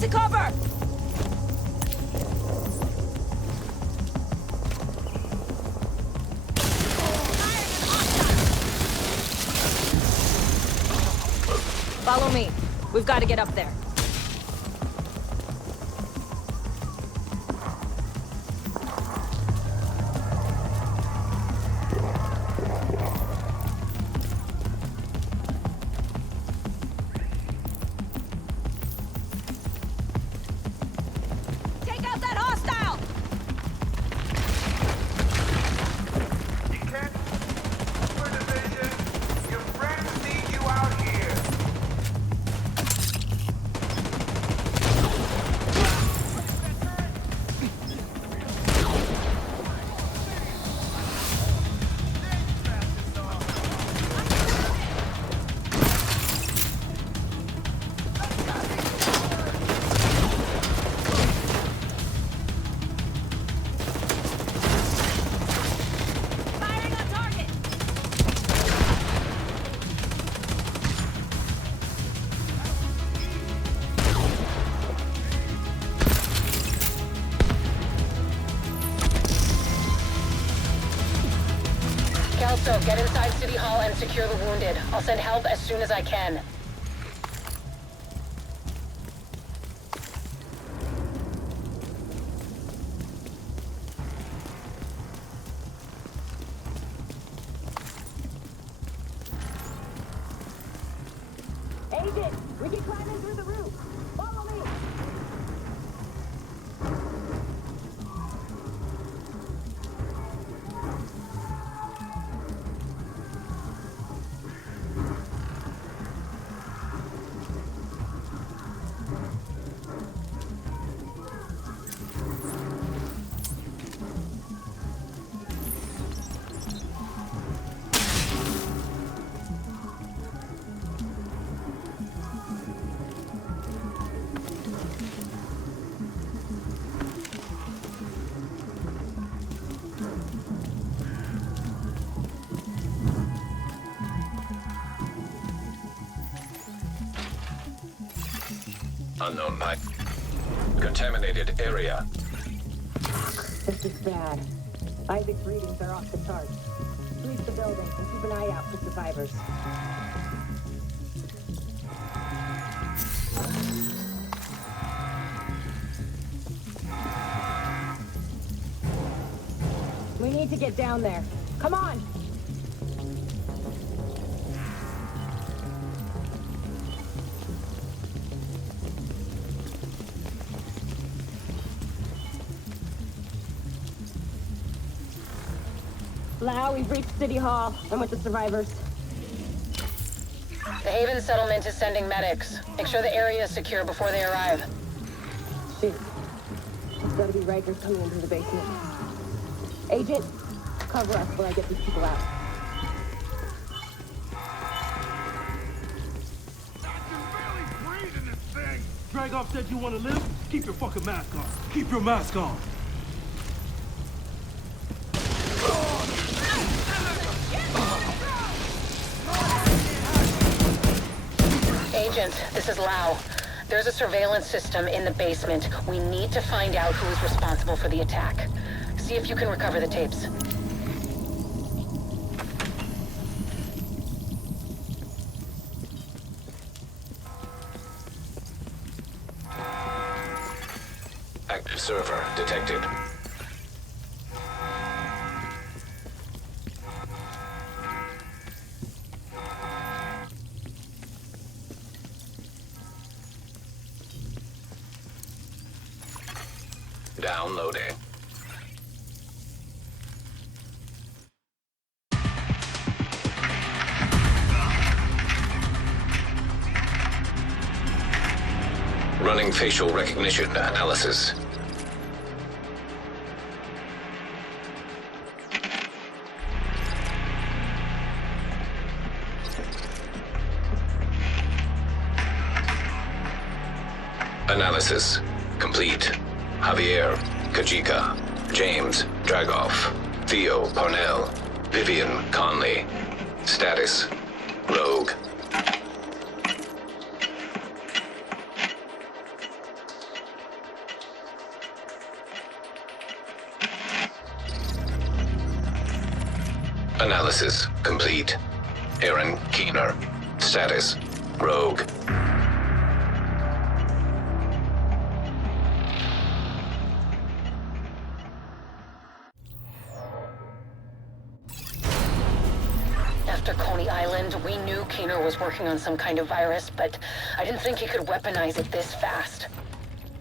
to cover! Follow me. We've got to get up there. Take out that hostile! You can't for division. Your friends need you out here. Firing on target! Kelso, get inside City Hall and secure the wounded. I'll send help as soon as I can. Agent, we can climb in through the roof. Follow me. Unknown pipe. Contaminated area. This is bad. Isaac's readings are off the charts. Sweep the building and keep an eye out for survivors. We need to get down there. Come on! Lau, we've reached City Hall. I'm with the survivors. The Haven settlement is sending medics. Make sure the area is secure before they arrive. Shoot. There's gotta be Rikers coming into the basement. Agent, cover us while I get these people out. I can barely breathe in this thing. Dragoff said you want to live? Keep your fucking mask on. Keep your mask on. Agent, this is Lau. There's a surveillance system in the basement. We need to find out who is responsible for the attack. See if you can recover the tapes. Active server detected. Downloading. Running facial recognition analysis. Analysis complete. Javier, Kajika, James, Dragoff, Theo, Parnell, Vivian, Conley. Status, Rogue. Analysis complete. Aaron Keener. Status: Rogue. After Coney Island, we knew Keener was working on some kind of virus, but I didn't think he could weaponize it this fast.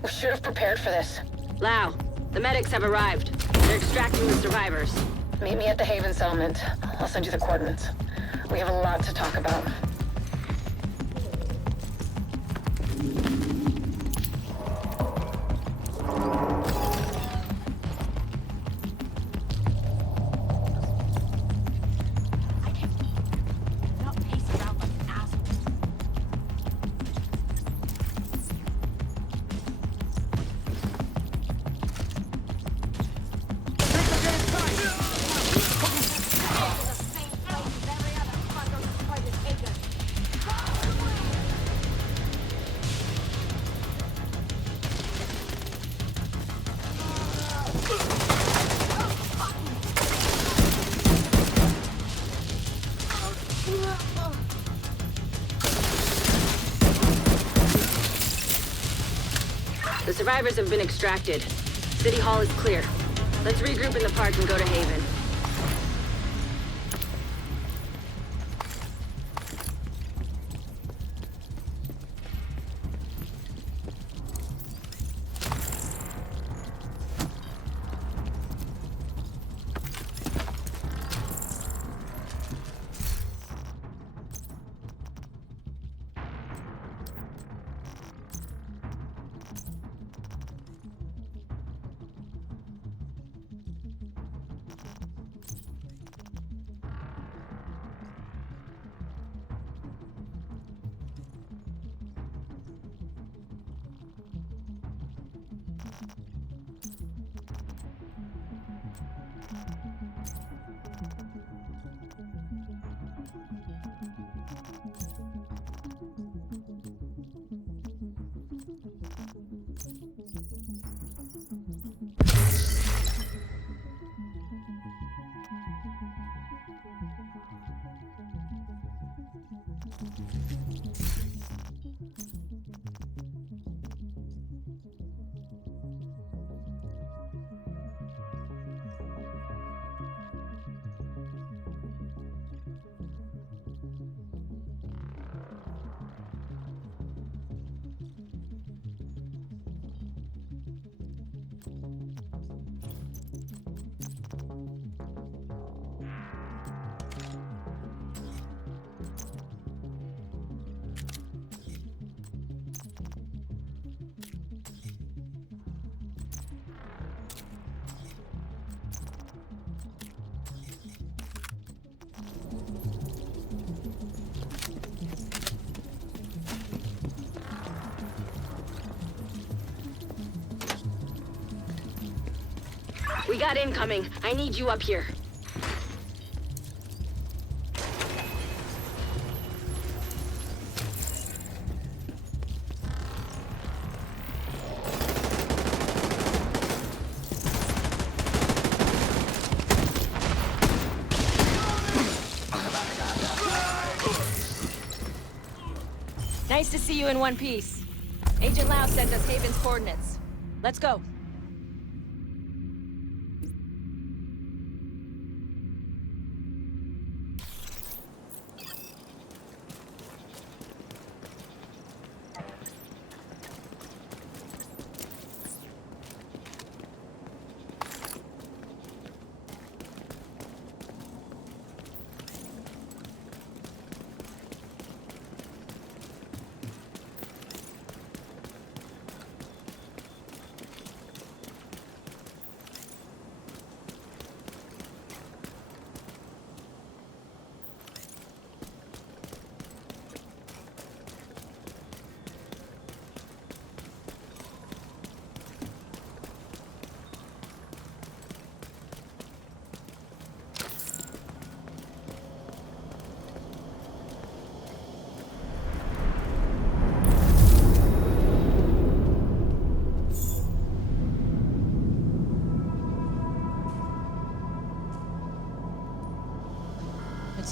We should have prepared for this. Lau, the medics have arrived. They're extracting the survivors. Meet me at the Haven settlement. I'll send you the coordinates. We have a lot to talk about. The survivors have been extracted. City Hall is clear. Let's regroup in the park and go to Haven. We got incoming. I need you up here. Nice to see you in one piece. Agent Lau sent us Haven's coordinates. Let's go.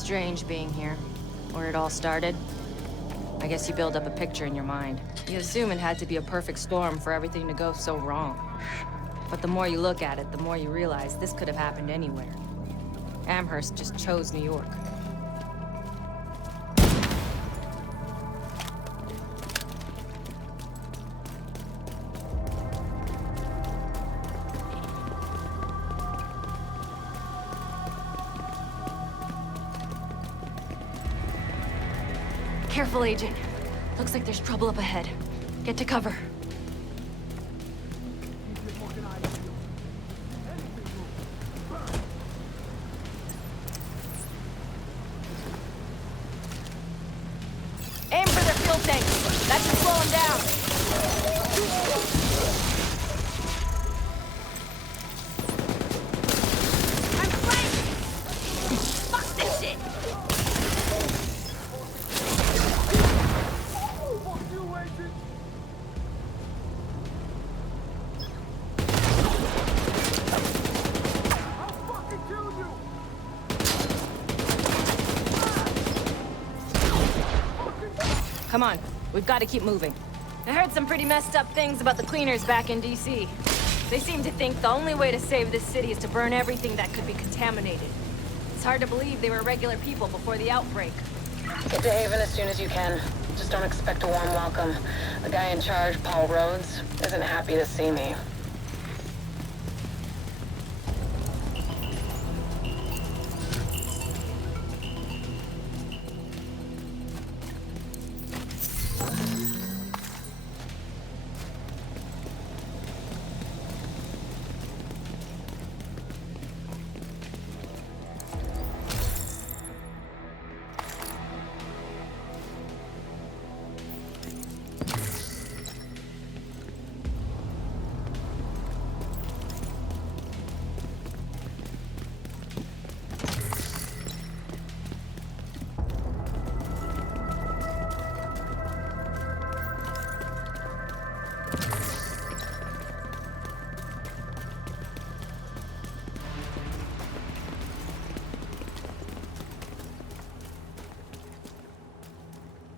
strange being here. Where it all started. I guess you build up a picture in your mind. You assume it had to be a perfect storm for everything to go so wrong. But the more you look at it, the more you realize this could have happened anywhere. Amherst just chose New York. Careful, Agent. Looks like there's trouble up ahead. Get to cover. Aim for their fuel tank. That should slow them down. I'm flanked! Fuck this shit! Come on, we've got to keep moving. I heard some pretty messed up things about the cleaners back in DC. They seem to think the only way to save this city is to burn everything that could be contaminated. It's hard to believe they were regular people before the outbreak. Get to Haven as soon as you can. Just don't expect a warm welcome. The guy in charge, Paul Rhodes, isn't happy to see me.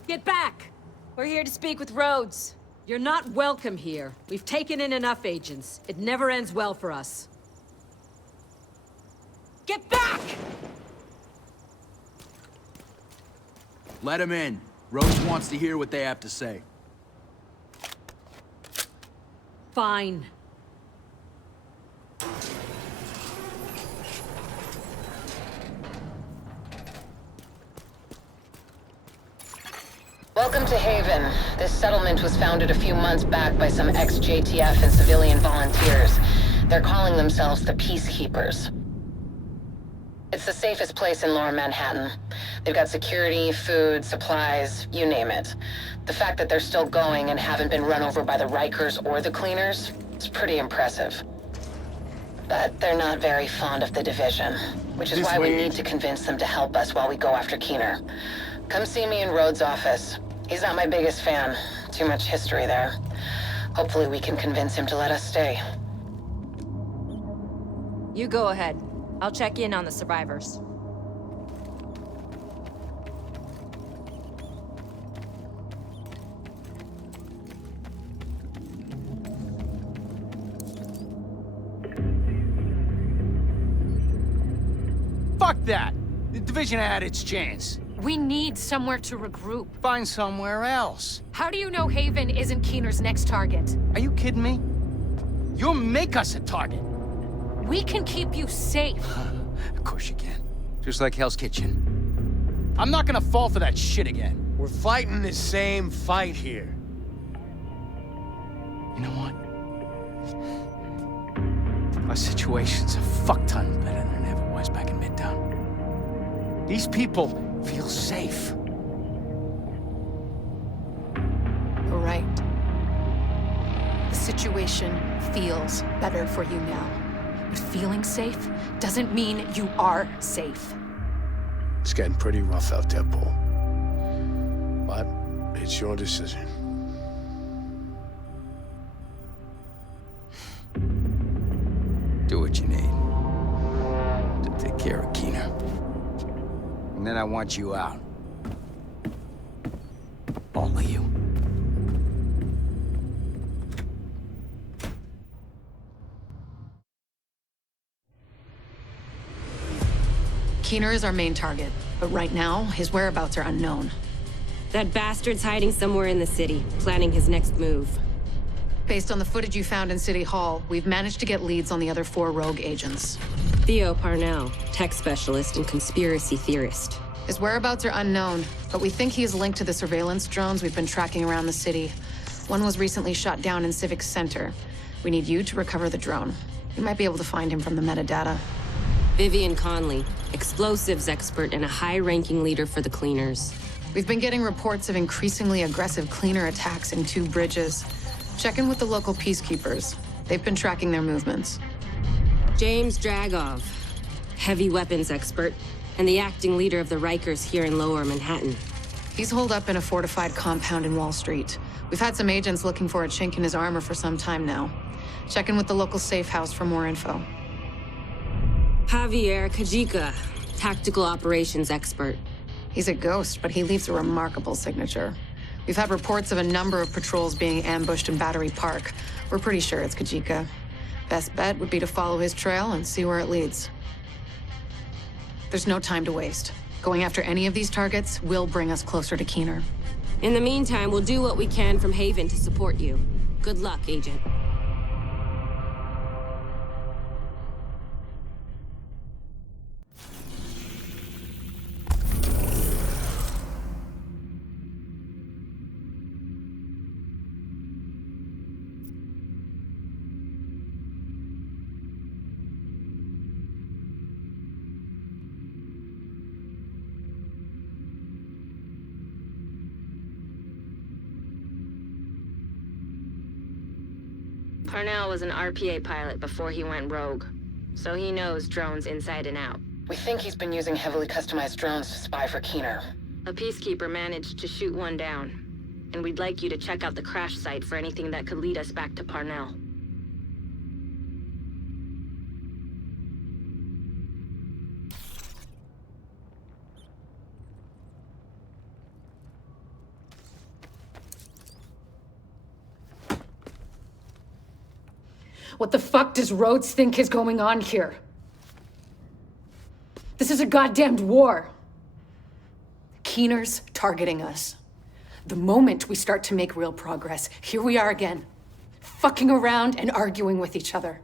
Get back! We're here to speak with Rhodes. You're not welcome here. We've taken in enough agents. It never ends well for us. Get back! Let him in. Rhodes wants to hear what they have to say. Fine. Welcome to Haven. This settlement was founded a few months back by some ex-JTF and civilian volunteers. They're calling themselves the Peacekeepers. It's the safest place in Lower Manhattan. They've got security, food, supplies, you name it. The fact that they're still going and haven't been run over by the Rikers or the cleaners is pretty impressive. But they're not very fond of the division, which is why we need to convince them to help us while we go after Keener. Come see me in Rhodes' office. He's not my biggest fan. Too much history there. Hopefully we can convince him to let us stay. You go ahead. I'll check in on the survivors. Fuck that! The division had its chance. We need somewhere to regroup. Find somewhere else. How do you know Haven isn't Keener's next target? Are you kidding me? You'll make us a target. We can keep you safe. Of course you can. Just like Hell's Kitchen. I'm not gonna fall for that shit again. We're fighting the same fight here. You know what? Our situation's a fuck ton better than it ever was back in Midtown. These people feel safe. Right. The situation feels better for you now. But feeling safe doesn't mean you are safe. It's getting pretty rough out there, Paul. But it's your decision. Do what you need to take care of Keener. and then I want you out. All of you. Keener is our main target, but right now, his whereabouts are unknown. That bastard's hiding somewhere in the city, planning his next move. Based on the footage you found in City Hall, we've managed to get leads on the other 4 rogue agents. Theo Parnell, tech specialist and conspiracy theorist. His whereabouts are unknown, but we think he is linked to the surveillance drones we've been tracking around the city. One was recently shot down in Civic Center. We need you to recover the drone. You might be able to find him from the metadata. Vivian Conley, explosives expert and a high-ranking leader for the Cleaners. We've been getting reports of increasingly aggressive Cleaner attacks in 2 bridges. Check in with the local peacekeepers. They've been tracking their movements. James Dragov, heavy weapons expert, and the acting leader of the Rikers here in Lower Manhattan. He's holed up in a fortified compound in Wall Street. We've had some agents looking for a chink in his armor for some time now. Check in with the local safe house for more info. Javier Kajika, tactical operations expert. He's a ghost, but he leaves a remarkable signature. We've had reports of a number of patrols being ambushed in Battery Park. We're pretty sure it's Kajika. Best bet would be to follow his trail and see where it leads. There's no time to waste. Going after any of these targets will bring us closer to Keener. In the meantime, we'll do what we can from Haven to support you. Good luck, Agent. Parnell was an RPA pilot before he went rogue, so he knows drones inside and out. We think he's been using heavily customized drones to spy for Keener. A peacekeeper managed to shoot one down, and we'd like you to check out the crash site for anything that could lead us back to Parnell. What the fuck does Rhodes think is going on here? This is a goddamned war. Keener's targeting us. The moment we start to make real progress, here we are again, fucking around and arguing with each other.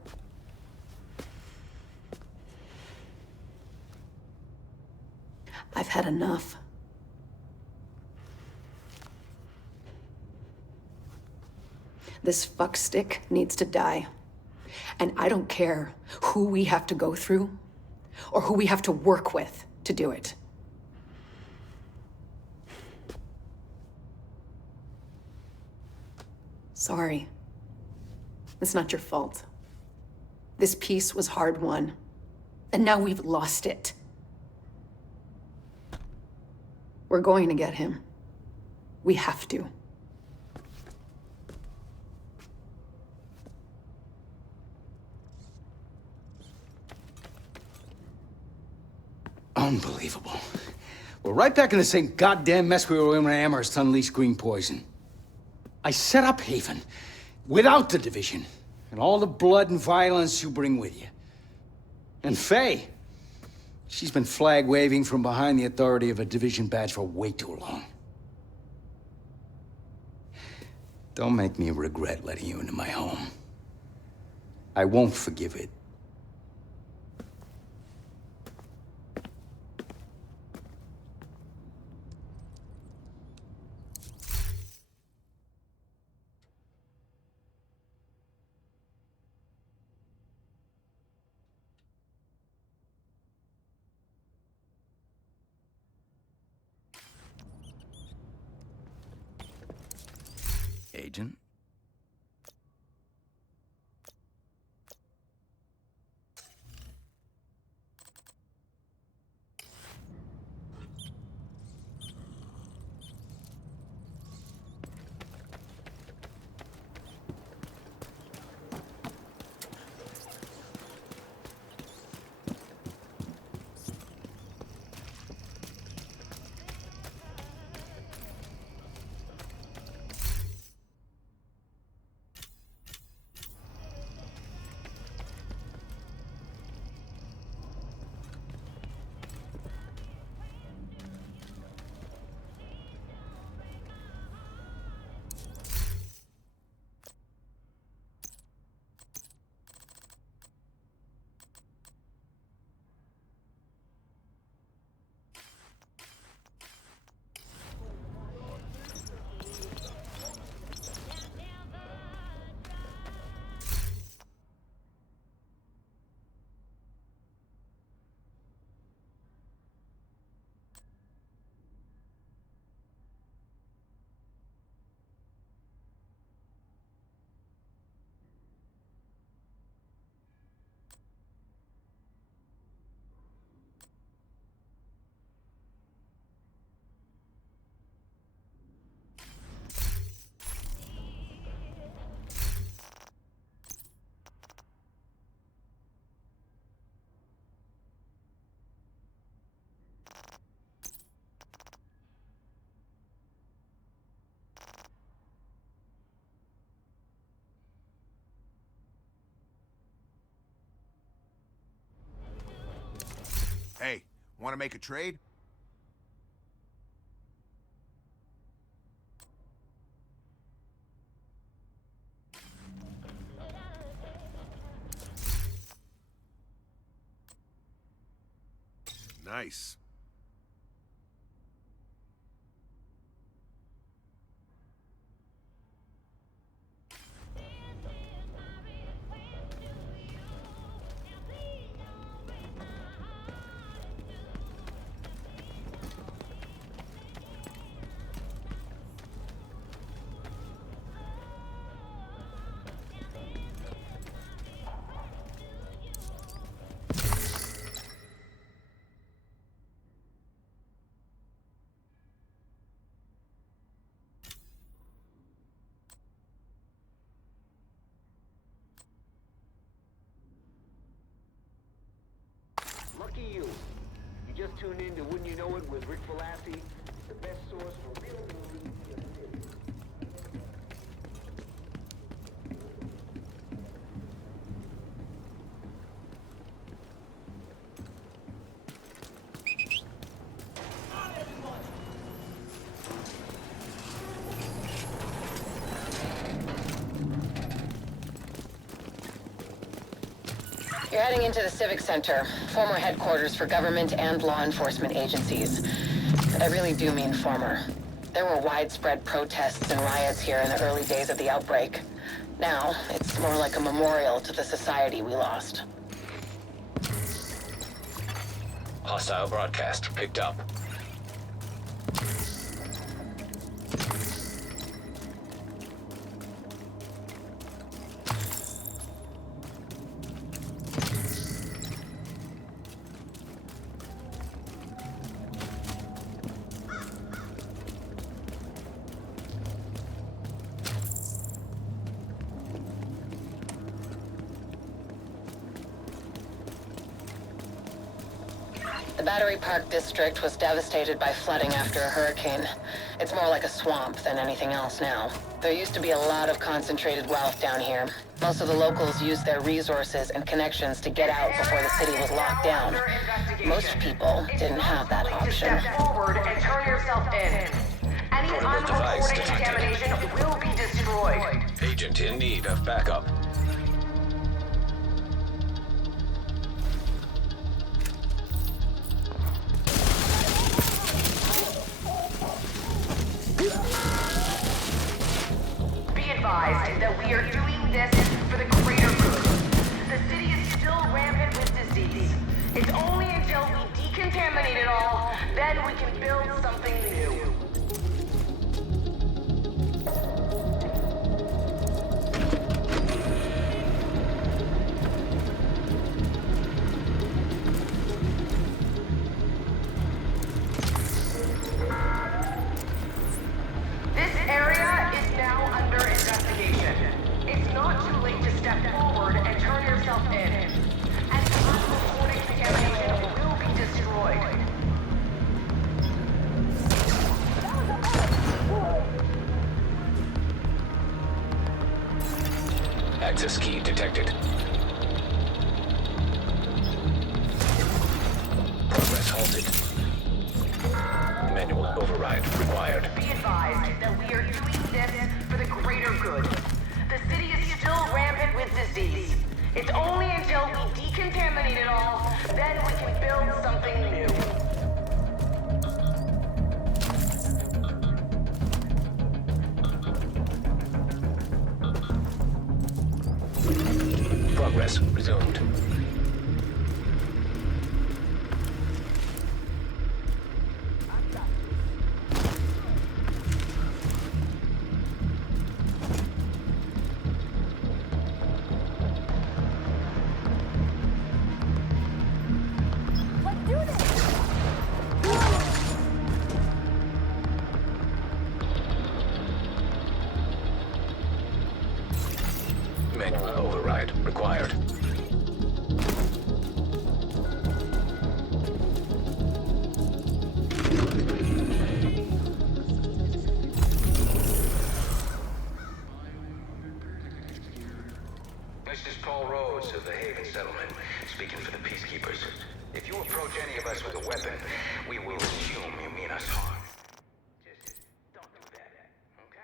I've had enough. This fuckstick needs to die. And I don't care who we have to go through or who we have to work with to do it. Sorry. It's not your fault. This peace was hard won, and now we've lost it. We're going to get him. We have to. Unbelievable. We're right back in the same goddamn mess we were in when Amherst unleashed green poison. I set up Haven without the division and all the blood and violence you bring with you. And Faye, she's been flag waving from behind the authority of a division badge for way too long. Don't make me regret letting you into my home. I won't forgive it. Agent? Want to make a trade? Nice. Lucky you. You just tuned in to Wouldn't You Know It with Rick Velassi, the best source for real movies in the city. You're heading into the Civic Center, former headquarters for government and law enforcement agencies. And I really do mean former. There were widespread protests and riots here in the early days of the outbreak. Now, it's more like a memorial to the society we lost. Hostile broadcast picked up. The Battery Park district was devastated by flooding after a hurricane. It's more like a swamp than anything else now. There used to be a lot of concentrated wealth down here. Most of the locals used their resources and connections to get out before the city was locked down. Most people didn't have that option. Step forward and turn yourself in. Any unreported contamination will be destroyed. Agent in need of backup. Be advised that we are doing this for the greater good. The city is still rampant with disease. It's only until we decontaminate it all, then we can build something new. This area is now under investigation. It's not too late to step forward and turn yourself in. And unreported contamination will be destroyed. Access key detected. Progress halted. Manual override required. Be advised that we are doing this for the greater good. The city is still rampant with disease. It's only until we decontaminate it all, then we can build something new. Progress resumed. Manual override required. This is Paul Rhodes of the Haven Settlement, speaking for the Peacekeepers. If you approach any of us with a weapon, we will assume you mean us harm. Just don't do that, okay?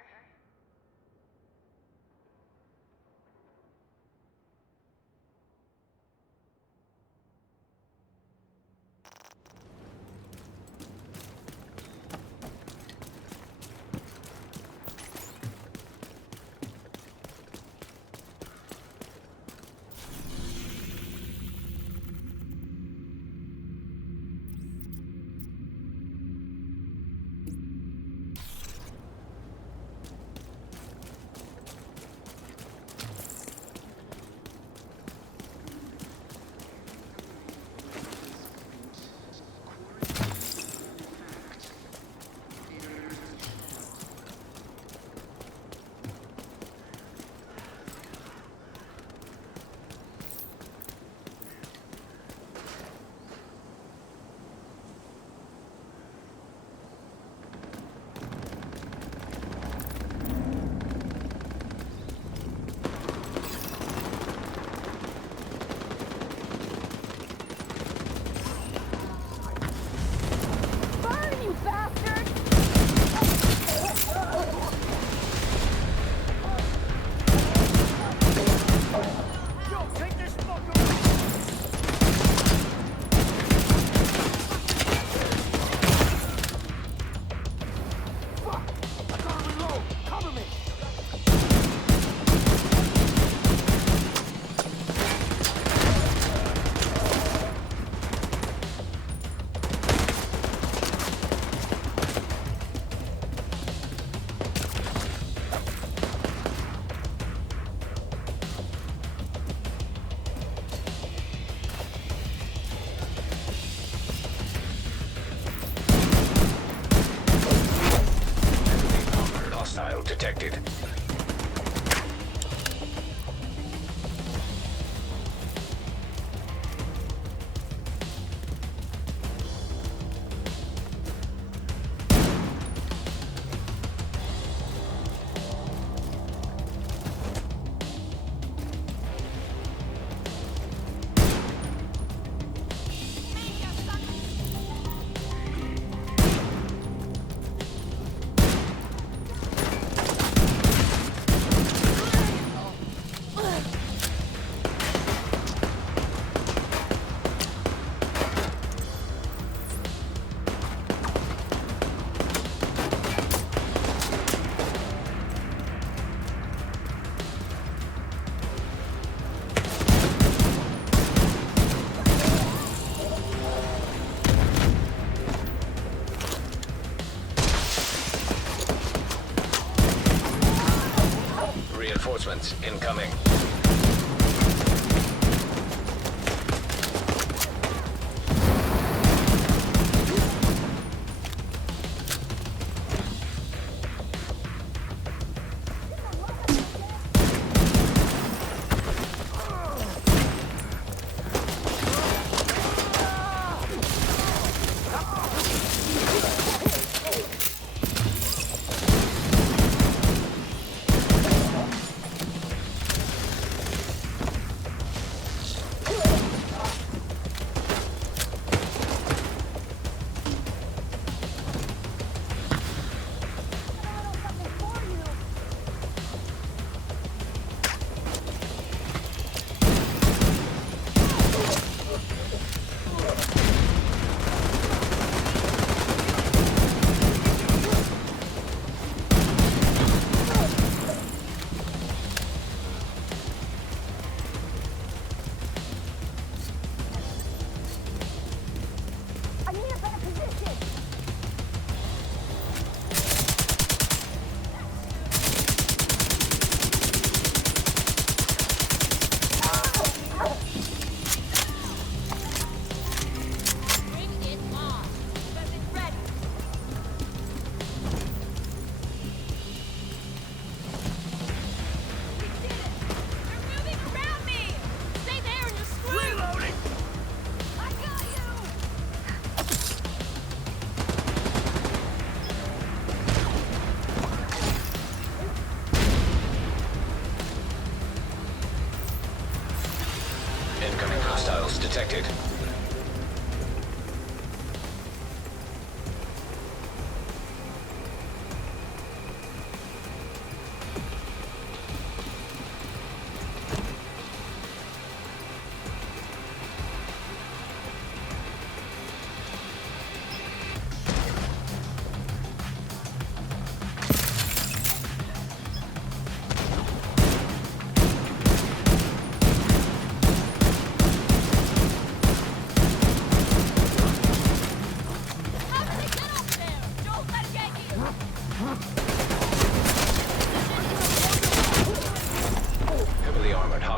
Hostile detected. Reinforcements incoming. Incoming hostiles detected.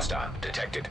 Hostile detected.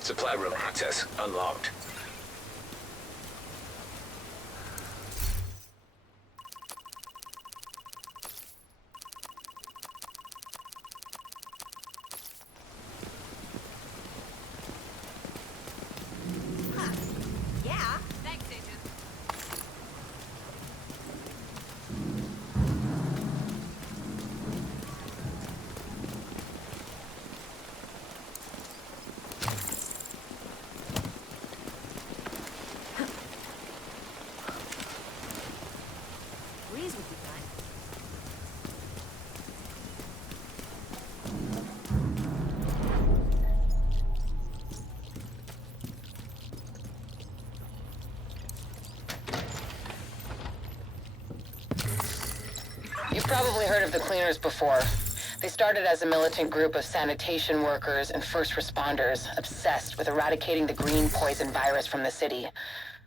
Supply room access unlocked. Yeah. Thanks, Agent. Breeze would be fine. You've probably heard of the Cleaners before. They started as a militant group of sanitation workers and first responders obsessed with eradicating the green poison virus from the city.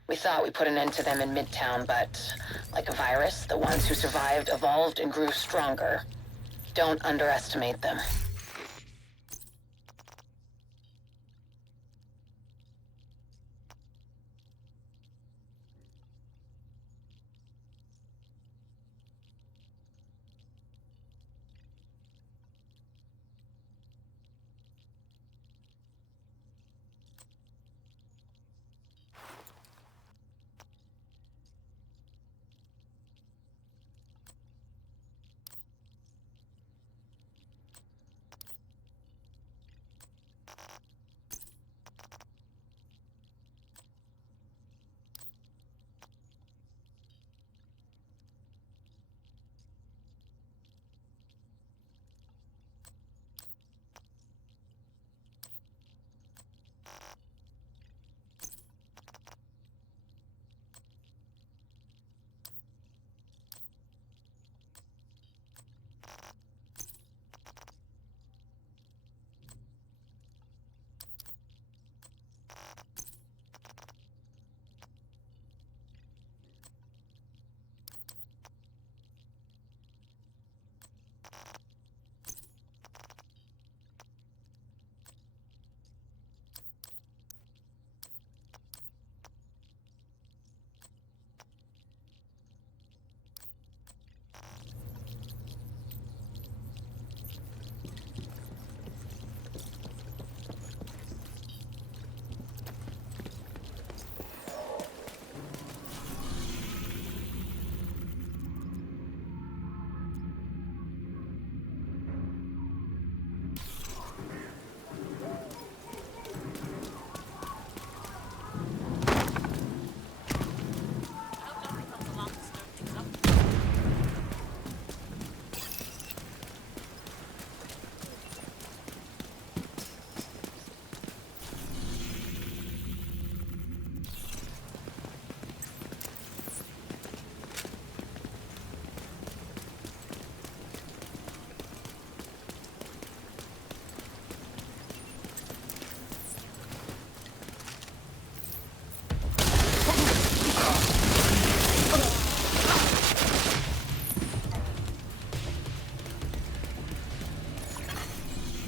We thought we put an end to them in Midtown, but like a virus, the ones who survived evolved and grew stronger. Don't underestimate them.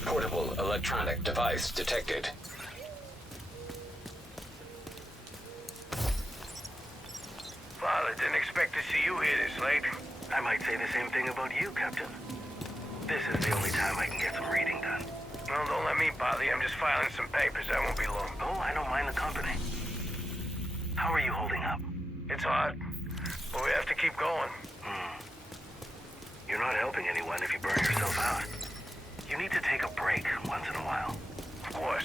Portable electronic device detected. Father, didn't expect to see you here this late. I might say the same thing about you, Captain. This is the only time I can get some reading done. Well, don't let me bother you. I'm just filing some papers. I won't be long. Oh, I don't mind the company. How are you holding up? It's hard, but we have to keep going. You're not helping anyone if you burn yourself out. You need to take a break once in a while. Of course.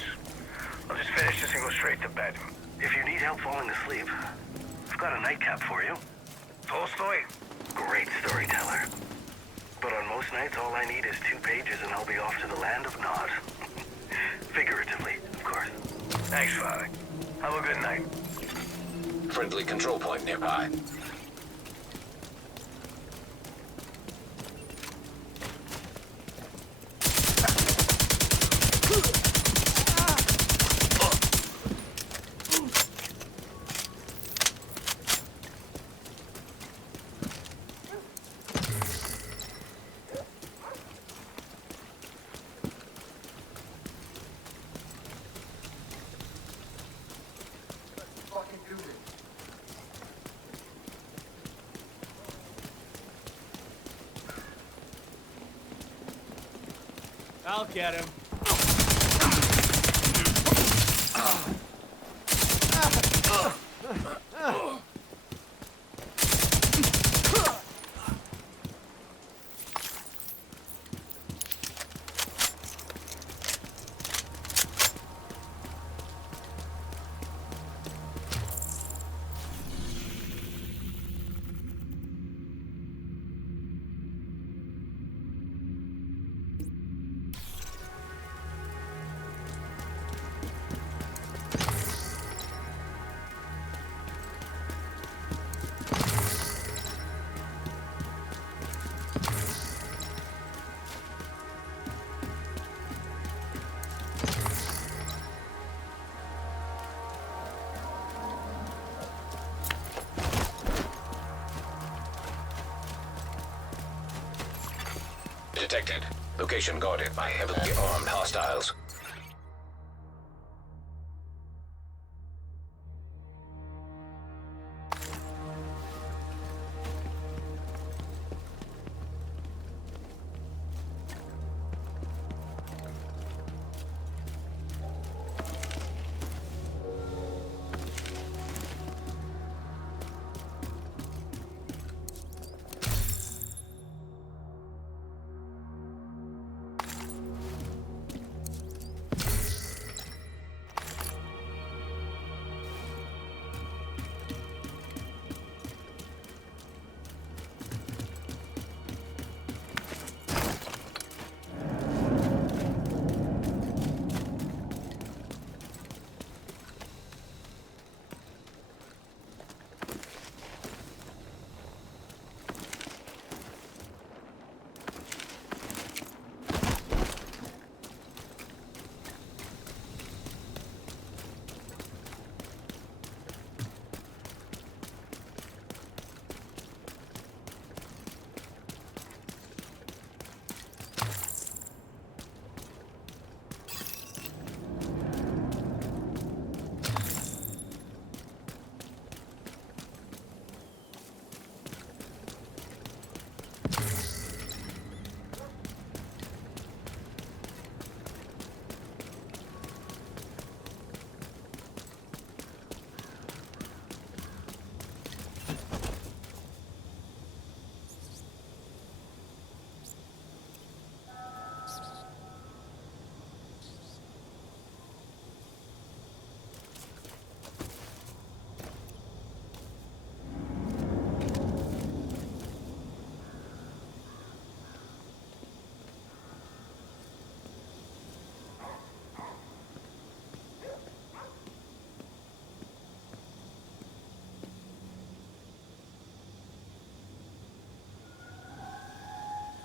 I'll just finish this and go straight to bed. If you need help falling asleep, I've got a nightcap for you. Tolstoy? Great storyteller. But on most nights, all I need is 2 pages and I'll be off to the land of Nod. Figuratively, of course. Thanks, Father. Have a good night. Friendly control point nearby. I'll get him. Detected. Location guarded by heavily armed hostiles.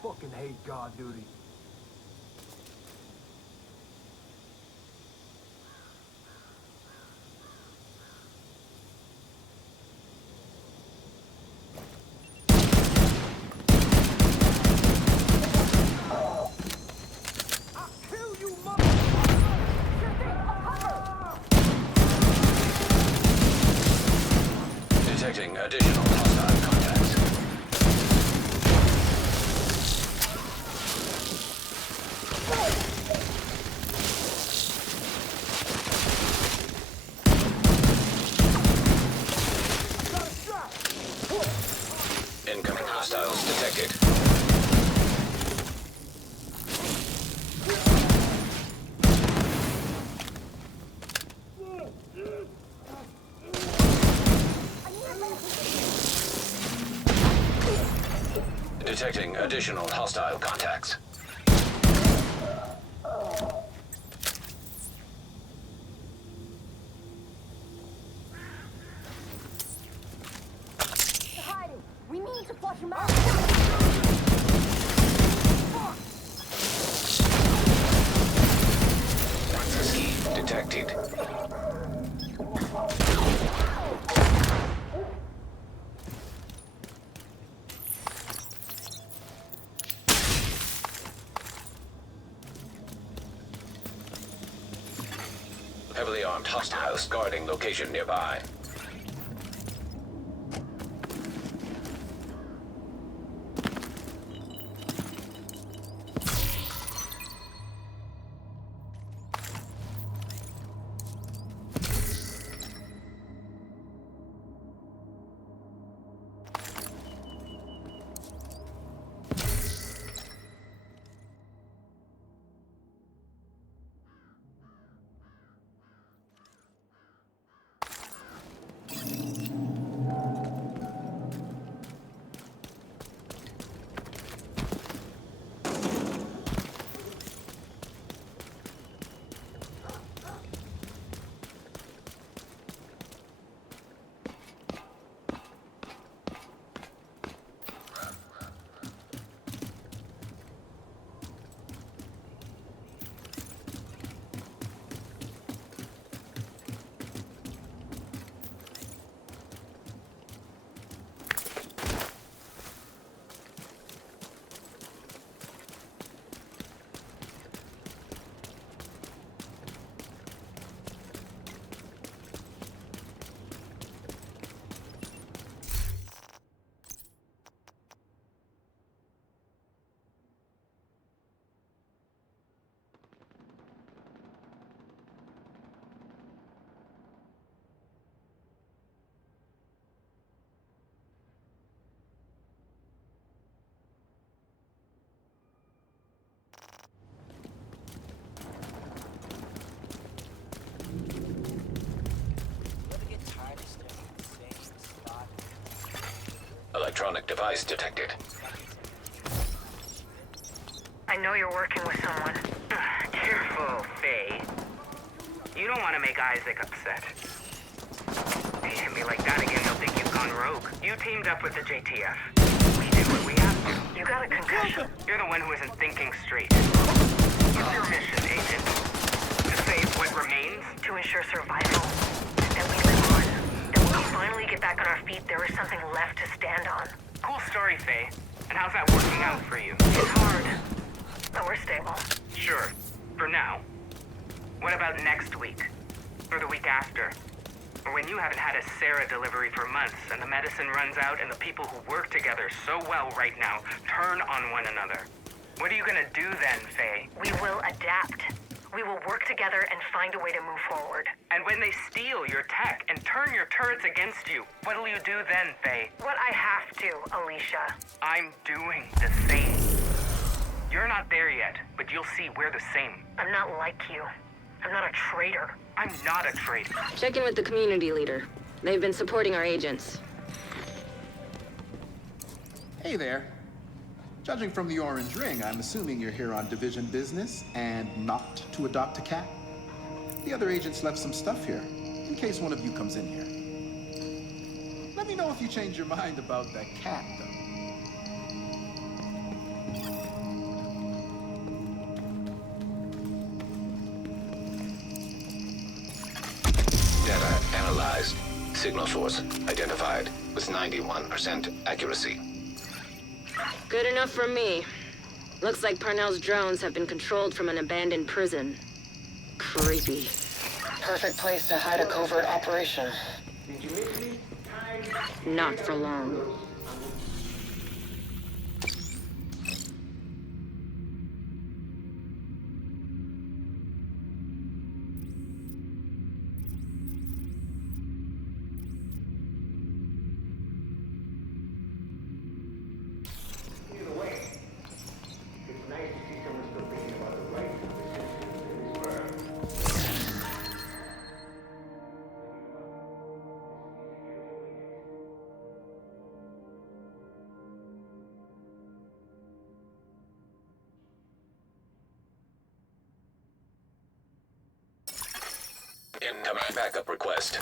Fucking hate guard duty. Detecting additional hostile contacts. Detecting additional hostile contacts. They're hiding. We need to flush them out. Ski detected. Heavily armed hostiles guarding location nearby. Electronic device detected. I know you're working with someone. Careful, Faye. You don't want to make Isaac upset. They hit me like that again, they'll think you've gone rogue. You teamed up with the JTF. We did what we have to. You got a concussion. You're the one who isn't thinking straight. What's your mission, Agent? To save what remains? To ensure survival. That we live on. That when we finally get back on our feet, there is something left to stand on. Cool story, Faye. And how's that working out for you? It's hard, but we're stable. Sure. For now. What about next week? Or the week after? Or when you haven't had a Sarah delivery for months and the medicine runs out and the people who work together so well right now turn on one another? What are you gonna do then, Faye? We will adapt. We will work together and find a way to move forward. And when they steal your tech and turn your turrets against you, what'll you do then, Faye? What I have to, Alicia. I'm doing the same. You're not there yet, but you'll see we're the same. I'm not like you. I'm not a traitor. I'm not a traitor. Check in with the community leader. They've been supporting our agents. Hey there. Judging from the orange ring, I'm assuming you're here on division business and not to adopt a cat. The other agents left some stuff here, in case one of you comes in here. Let me know if you change your mind about that cat, though. Data analyzed. Signal source identified with 91% accuracy. Good enough for me. Looks like Parnell's drones have been controlled from an abandoned prison. Creepy. Perfect place to hide a covert operation. Not for long. Incoming backup request.